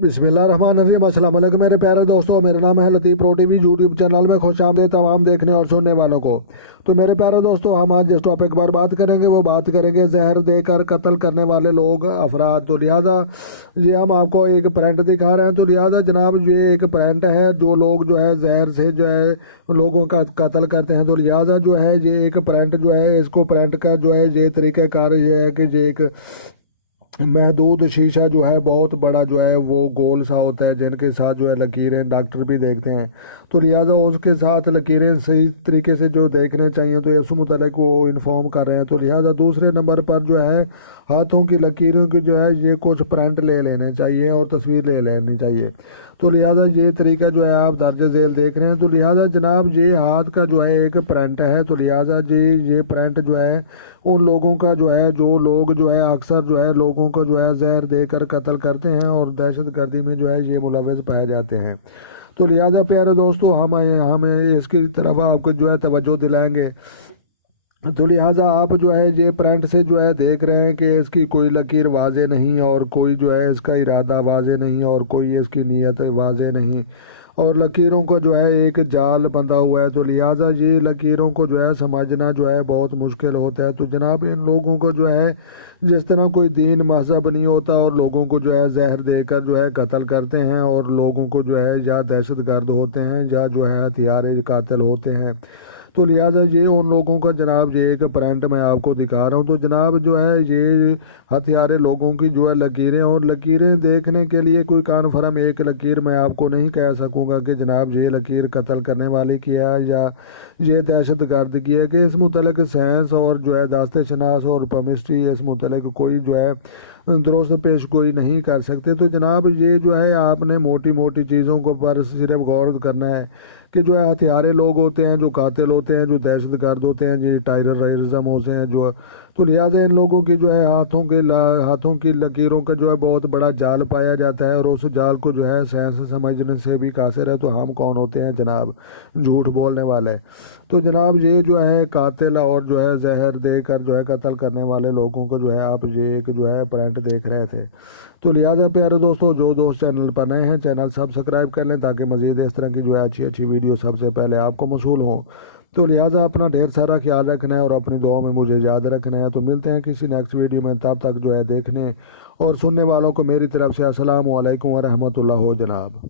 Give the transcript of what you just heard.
बिस्मिल्लाहिर्रहमानिर्रहीम। अस्सलाम वालेकुम मेरे प्यारे दोस्तों, मेरा नाम है लतीफ़ प्रो टीवी यूट्यूब चैनल में खुश आमदीद तमाम देखने और सुनने वालों को। तो मेरे प्यारे दोस्तों, हम आज जिस टॉपिक पर बात करेंगे वो बात करेंगे जहर देकर कत्ल करने वाले लोग अफराद। तो लिहाजा ये हम आपको एक प्रिंट दिखा रहे हैं। तो लिहाजा जनाब ये एक प्रिंट है, जो लोग जो है जहर से जो है लोगों का कत्ल करते हैं। तो लिहाजा जो है ये एक प्रिंट जो है, इसको प्रिंट का जो है ये तरीक़ाकार ये है कि ये एक महदूद शीशा जो है बहुत बड़ा जो है वो गोल सा होता है, जिनके साथ जो है लकीरें डॉक्टर भी देखते हैं। तो लिहाजा उसके साथ लकीरें सही तरीके से जो देखने चाहिए, तो इस मुतालिक वो इन्फॉर्म कर रहे हैं। तो लिहाजा दूसरे नंबर पर जो है हाथों की लकीरों की जो है ये कुछ प्रिंट ले लेने चाहिए और तस्वीर ले लेनी चाहिए। तो लिहाजा ये तरीका जो है आप दर्ज झेल देख रहे हैं। तो लिहाजा जनाब ये हाथ का जो है एक प्रिंट है। तो लिहाजा जी ये प्रिंट जो है उन लोगों का जो है, जो लोग जो है अक्सर जो है लोगों को जो है जहर देकर कत्ल करते हैं और दहशत गर्दी में जो है ये मुलविस पाए जाते हैं। तो लिहाजा प्यारे दोस्तों, हम इसकी तरफ आपको जो है तवज्जो दिलाएंगे। तो लिहाजा आप जो है ये प्रिंट से जो है देख रहे हैं कि इसकी कोई लकीर वाजे नहीं और कोई जो है इसका इरादा वाजे नहीं और कोई इसकी नीयत वाजे नहीं, और लकीरों को जो है एक जाल बंधा हुआ है। तो लिहाजा ये लकीरों को जो है समझना जो है बहुत मुश्किल होता है। तो जनाब इन लोगों को जो है जिस तरह कोई दीन मजहब नहीं होता और लोगों को जो है जहर देकर जो है कत्ल करते हैं और लोगों को जो है या दहशत गर्द होते हैं या जो है हथियारे कातिल होते हैं। तो लिहाजा ये उन लोगों का जनाब ये एक प्रिंट मैं आपको दिखा रहा हूँ। तो जनाब जो है ये हथियारे लोगों की जो है लकीरें, और लकीरें देखने के लिए कोई कन्फर्म एक लकीर मैं आपको नहीं कह सकूँगा कि जनाब ये लकीर कत्ल करने वाले की है या ये दहशत गर्द की है, कि इस मुतलक साइंस और जो है दास्ते शनास और केमिस्ट्री इस मुतलक कोई जो है दुरुस्त पेश गोई नहीं कर सकते। तो जनाब ये जो है आपने मोटी मोटी चीज़ों को पर सिर्फ गौर करना है कि जो है हथियारे लोग होते हैं, जो कातिल होते हैं, जो दहशत गर्द होते हैं, जो टेररिज्म होते हैं जो। तो लिहाजा इन लोगों की जो है हाथों की लकीरों का जो है बहुत बड़ा जाल पाया जाता है, और उस जाल को जो है साइंस समझने से भी कासिर है। तो हम कौन होते हैं जनाब? झूठ बोलने वाले। तो जनाब ये जो है कातिल और जो है जहर देकर जो है कत्ल करने वाले लोगों को जो है आप ये एक जो है प्रिंट देख रहे थे। तो लिहाजा प्यारे दोस्तों, जो दोस्त चैनल पर नए हैं चैनल सब्सक्राइब कर लें ताकि मज़ीद इस तरह की जो है अच्छी अच्छी वीडियो सबसे पहले आपको मौसूल हो। तो लिहाजा अपना ढेर सारा ख्याल रखना है और अपनी दुआओं में मुझे याद रखना है। तो मिलते हैं किसी नेक्स्ट वीडियो में, तब तक जो है देखने और सुनने वालों को मेरी तरफ से अस्सलाम वालेकुम व रहमतुल्लाह हो जनाब।